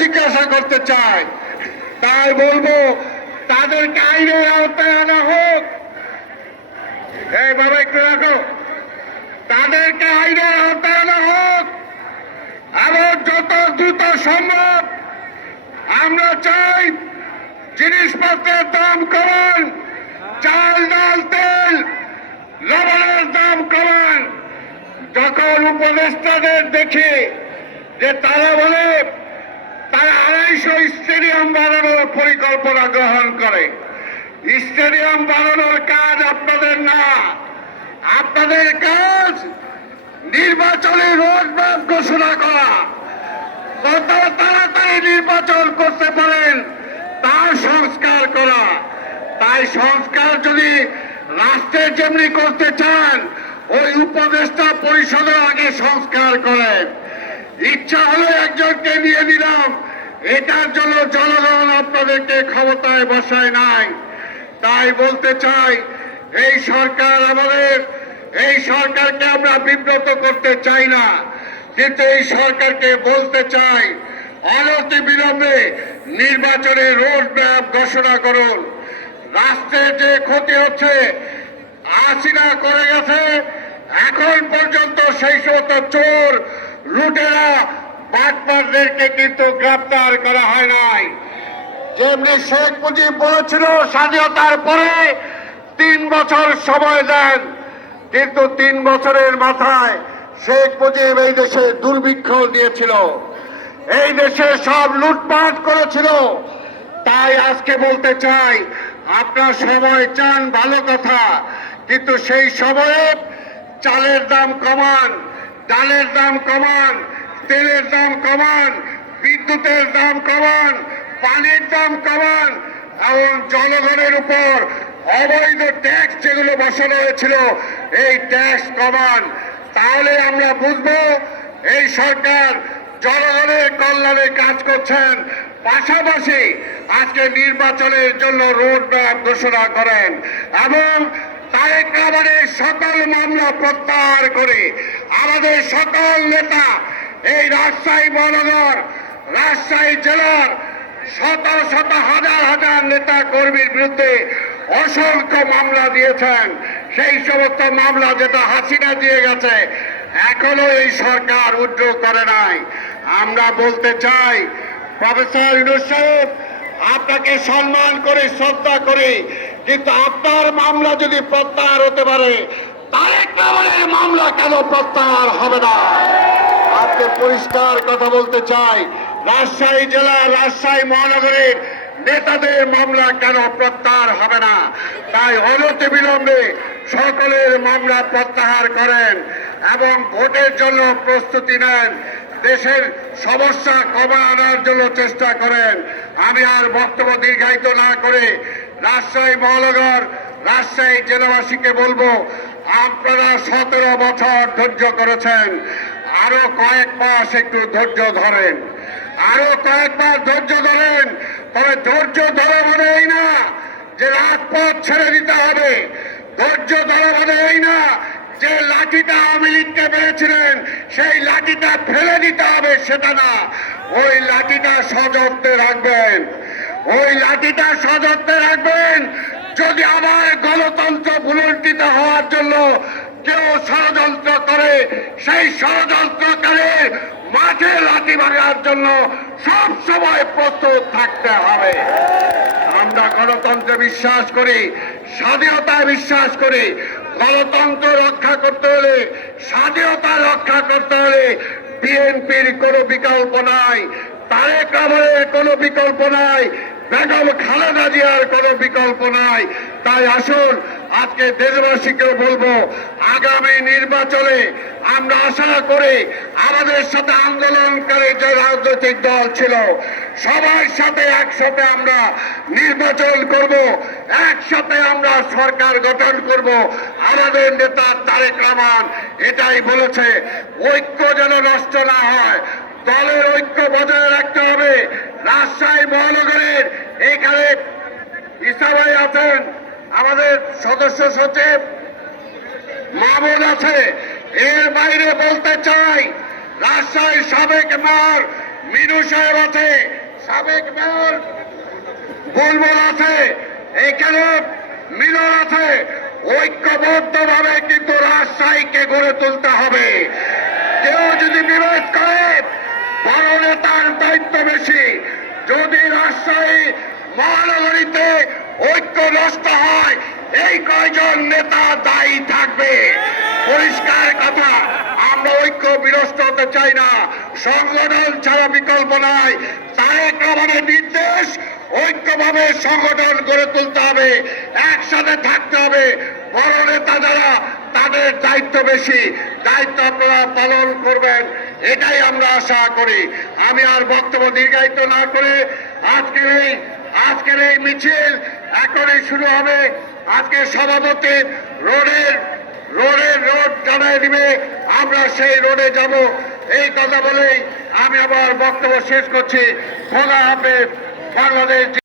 জিজ্ঞাসা করতে চাই। তাই বলবো তাদেরকে আইনের আওতায় আনা হোক। এই বাবা একটু রাখো, তাদেরকে আইনের আওতায় আনা হোক এবং যত দ্রুত সম্ভব আমরা চাই জিনিসপত্রের দাম কমান, চাল ডাল তেল লবণের দাম কমান। যখন উপদেষ্টাদের দেখি যে তারা বলে তারা 250 স্টেডিয়াম বানানোর পরিকল্পনা গ্রহণ করে, স্টেডিয়াম বানানোর কাজ আপনাদের না, আপনাদের কাজ নির্বাচনী রোডম্যাপ ঘোষণা করা, কত তাড়াতাড়ি নির্বাচন করতে পারেন তার সংস্কার করা। তাই সংস্কার যদি রাষ্ট্রে যেমনি করতে চান ওই উপদেষ্টা পরিষদের আগে সংস্কার করেন। ইচ্ছা হলে একজনকে নিয়ে নিলাম, এটার জন্য জনগণ আপনাদেরকে ক্ষমতায় বসায় নাই। তাই বলতে চাই এই সরকার আমাদের, এই সরকারকে আমরা বিব্রত করতে চাই না, কিন্তু এই সরকারকে বলতে চাই অনতি বিলম্বে নির্বাচনের রোড ম্যাপ ঘোষণা করুন। রাষ্ট্রের যে ক্ষতি হচ্ছে হাসিনা করে গেছে, এখন পর্যন্ত সেই সমস্ত চোর লুটেরা বাটপারদেরকে কিন্তু গ্রেফতার করা হয় নাই। যেমনি শেখ মুজিব বলেছিল স্বাধীনতার পরে 3 বছর সময় দেন, কিন্তু 3 বছরের মাথায় শেখ মুজিব এই দেশে দুর্ভিক্ষ দিয়েছিল, এই দেশে সব লুটপাট করেছিল। তাই আজকে বলতে চাই আপনার সময় চান ভালো কথা, কিন্তু সেই সময়ে চালের দাম কমান, ডালের দাম কমান, তেলের দাম কমান, বিদ্যুতের দাম কমান, পানির দাম কমান এবং জনগণের উপর অবৈধ ট্যাক্স যেগুলো বসানো হয়েছিল এই ট্যাক্স কমান। তাহলে আমরা বুঝবো এই সরকার জনগণের কল্যাণে কাজ করছেন। পাশাপাশি আজকে নির্বাচনের জন্য রোড ম্যাপ ঘোষণা করেন এবং তারেক রহমানের সকল মামলা প্রত্যাহার করে আমাদের সকল নেতা এই রাজশাহী মহানগর, রাজশাহী জেলার শত শত হাজার হাজার নেতা কর্মীর বিরুদ্ধে অসংখ্য মামলা দিয়েছেন। সেই সমস্ত মামলা যেটা হাসিনা দিয়ে গেছে এখনো এই সরকার উদ্যোগ করে নাই। আমরা বলতে চাই প্রফেসর ইউনূস সাহেব, আপনাকে সম্মান করে শ্রদ্ধা করি, কিন্তু আপনার মামলা যদি প্রত্যাহার হতে পারে তারেক রহমানের মামলা কেন প্রত্যাহার হবে না? আপনি পরিষ্কার কথা বলতে চাই, রাজশাহী জেলা, রাজশাহী মহানগরের নেতাদের মামলা কেন প্রত্যাহার হবে না? তাই অনতি বিলম্বে সকলের মামলা প্রত্যাহার করেন এবং ভোটের জন্য প্রস্তুতি নেন, দেশের সমস্যা কমায় আনার জন্য চেষ্টা করেন। আমি আর বক্তব্য দীর্ঘায়িত না করে রাজশাহী মহানগর, রাজশাহী জেলাবাসীকে বলবো, আপনারা 17 বছর ধৈর্য করেছেন, আরো কয়েক মাস একটু ধৈর্য ধরেন, আরো কয়েকবার ধৈর্য ধরেন। তবে ধৈর্য ধরা মানে এই না যে রাজপথ ছেড়ে দিতে হবে, ধৈর্য ধরা মানে এই না যে লাঠিটা আওয়ামী লীগকে মেরেছিলেন সেই লাঠিটা ফেলে দিতে হবে, সেটা না। ওই লাঠিটা সযত্নে রাখবেন, ওই লাঠিটা সযত্নে রাখবেন। যদি আবার গণতন্ত্র পুনরুজ্জীবিত হওয়ার জন্য কেউ ষড়যন্ত্র করে, সেই ষড়যন্ত্রকারী মাঠে লাঠি মারার জন্য সব সময় প্রস্তুত থাকতে হবে। আমরা গণতন্ত্রে বিশ্বাস করি, স্বাধীনতায় বিশ্বাস করি। গণতন্ত্র রক্ষা করতে হলে, স্বাধীনতা রক্ষা করতে হলে বিএনপির কোনো বিকল্প নাই, তারেক রহমানের কোনো বিকল্প নাই, বেগম খালেদা জিয়ার কোনো বিকল্প নাই। তাই আসুন আজকে দেশবাসীকে বলবো, আগামী নির্বাচনে আমরা আশা করি আমাদের সাথে আন্দোলনকারী যে রাজনৈতিক দল ছিল সবার সাথে একসাথে আমরা নির্বাচন করব, একসাথে আমরা সরকার গঠন করব। আমাদের নেতা তারেক রহমান এটাই বলেছে, ঐক্য যেন নষ্ট না হয়, দলের ঐক্য বজায় রাখতে হবে। রাজশাহী মহানগরের এখানে ইসাভাই আছেন, আমাদের সদস্য সচিব মাহমুদ আছে। এর বাইরে বলতে চাই রাজশাহীর সাবেক মেয়র মিনু সাহেব আছে, সাবেক মেয়র বুলবুল আছে, এখানে মিলন আছে। ঐক্যবদ্ধভাবে কিন্তু রাজশাহীকে গড়ে তুলতে হবে। কেউ যদি বিরোধ করে বড় নেতার দায়িত্ব বেশি। যদি রাজশাহী মহানগরীতে ঐক্য নষ্ট হয়, এই কয়জন নেতা দায়ী থাকবে। পরিষ্কার কথা, আমরা ঐক্য বিনষ্ট হতে চাই না। সংগঠন ছাড়া বিকল্প নাই। তারেক রহমানের নির্দেশ, ঐক্যভাবে সংগঠন গড়ে তুলতে হবে, একসাথে থাকতে হবে। বড় নেতা যারা, তাদের দায়িত্ব বেশি, দায়িত্ব আপনারা পালন করবেন, এটাই আমরা আশা করি। আমি আর বক্তব্য দীর্ঘায়িত না করে আজকের এই মিছিল এখনই শুরু হবে। আজকে সভাপতি রোড জানাই দিবে, আমরা সেই রোডে যাব। এই কথা বলেই আমি আবার বক্তব্য শেষ করছি। খোদা হাফেজ। বাংলাদেশ।